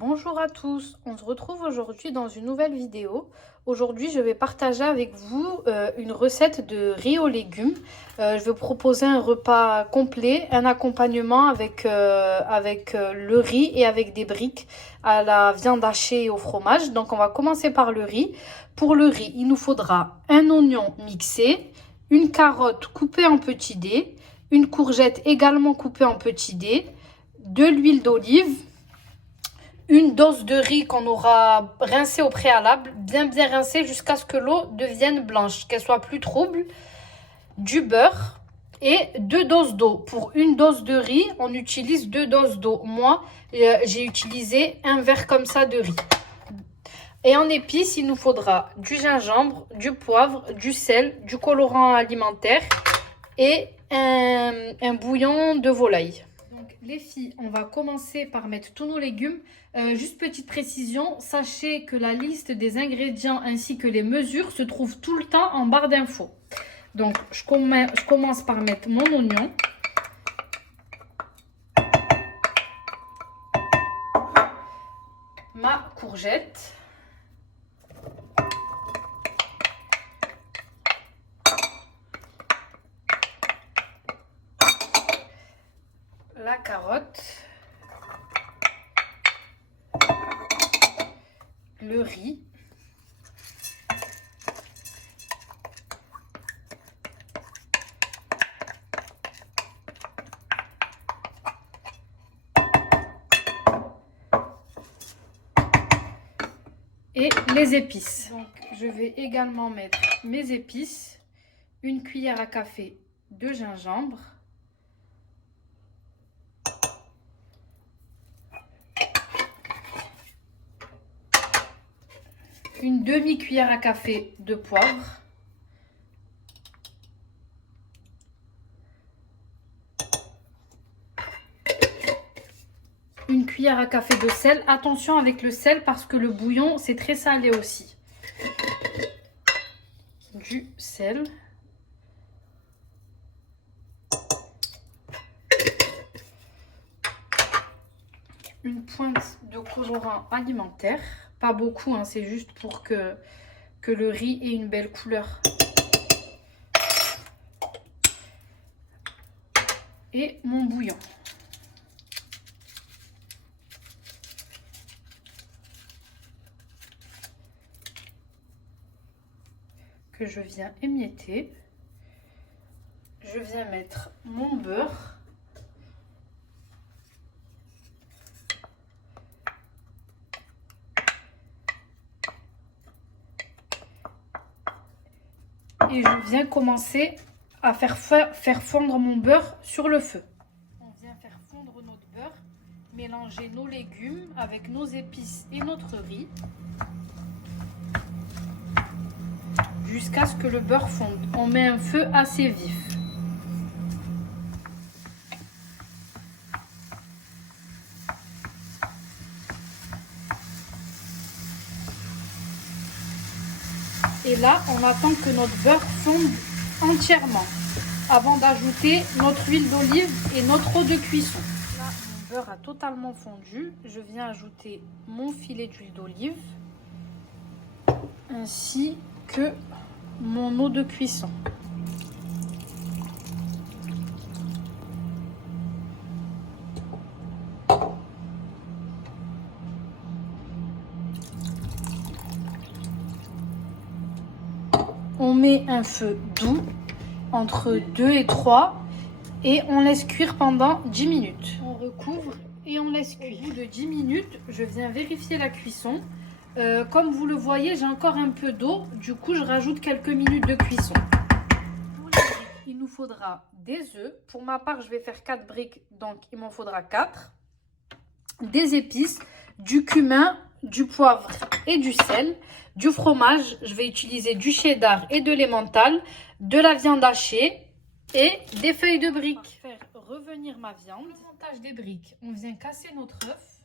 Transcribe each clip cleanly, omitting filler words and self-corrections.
Bonjour à tous, on se retrouve aujourd'hui dans une nouvelle vidéo. Aujourd'hui, je vais partager avec vous une recette de riz aux légumes. Je vais vous proposer un repas complet, un accompagnement avec le riz et avec des briques à la viande hachée et au fromage. Donc, on va commencer par le riz. Pour le riz, il nous faudra un oignon mixé, une carotte coupée en petits dés, une courgette également coupée en petits dés, de l'huile d'olive, une dose de riz qu'on aura rincé au préalable, bien rincé jusqu'à ce que l'eau devienne blanche, qu'elle soit plus trouble, du beurre et 2 doses d'eau. Pour une dose de riz, on utilise 2 doses d'eau. Moi, j'ai utilisé un verre comme ça de riz. Et en épices, il nous faudra du gingembre, du poivre, du sel, du colorant alimentaire et un bouillon de volaille. Donc les filles, on va commencer par mettre tous nos légumes. Juste petite précision, sachez que la liste des ingrédients ainsi que les mesures se trouvent tout le temps en barre d'infos. Donc je commence par mettre mon oignon. Ma courgette. La carotte. Le riz. Et les épices. Donc, je vais également mettre mes épices. Une cuillère à café de gingembre. Une demi-cuillère à café de poivre. Une cuillère à café de sel. Attention avec le sel parce que le bouillon, c'est très salé aussi. Du sel. Une pointe de colorant alimentaire. Pas beaucoup, hein, c'est juste pour que le riz ait une belle couleur. Et mon bouillon. Que je viens émietter. Je viens mettre mon beurre. Et je viens commencer à faire fondre mon beurre sur le feu. On vient faire fondre notre beurre, mélanger nos légumes avec nos épices et notre riz jusqu'à ce que le beurre fonde. On met un feu assez vif. Et là, on attend que notre beurre fonde entièrement avant d'ajouter notre huile d'olive et notre eau de cuisson. Là, mon beurre a totalement fondu. Je viens ajouter mon filet d'huile d'olive ainsi que mon eau de cuisson. On met un feu doux, entre 2 et 3, et on laisse cuire pendant 10 minutes. On recouvre et on laisse cuire. Au bout de 10 minutes, je viens vérifier la cuisson. Comme vous le voyez, j'ai encore un peu d'eau, du coup je rajoute quelques minutes de cuisson. Pour les briques, il nous faudra des œufs. Pour ma part, je vais faire 4 briques, donc il m'en faudra 4. Des épices, du cumin, du poivre et du sel, du fromage, je vais utiliser du cheddar et de l'emmental, de la viande hachée et des feuilles de briques. Pour faire revenir ma viande, le montage des briques, on vient casser notre œuf,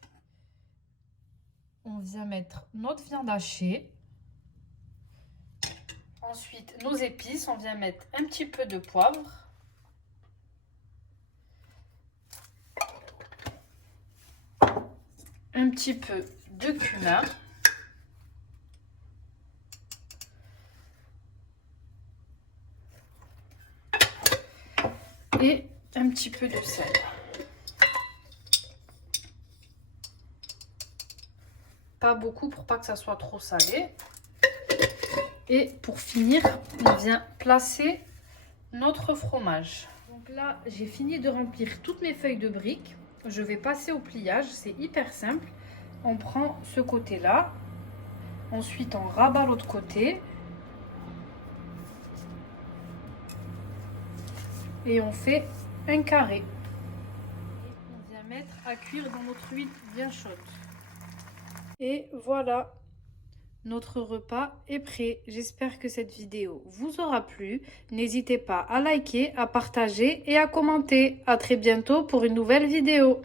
on vient mettre notre viande hachée, ensuite nos épices, on vient mettre un petit peu de poivre, un petit peu de cumin. Et un petit peu de sel. Pas beaucoup pour pas que ça soit trop salé. Et pour finir, on vient placer notre fromage. Donc là, j'ai fini de remplir toutes mes feuilles de briques. Je vais passer au pliage, c'est hyper simple. On prend ce côté-là. Ensuite, on rabat l'autre côté. Et on fait un carré. Et on vient mettre à cuire dans notre huile bien chaude. Et voilà, notre repas est prêt. J'espère que cette vidéo vous aura plu. N'hésitez pas à liker, à partager et à commenter. À très bientôt pour une nouvelle vidéo.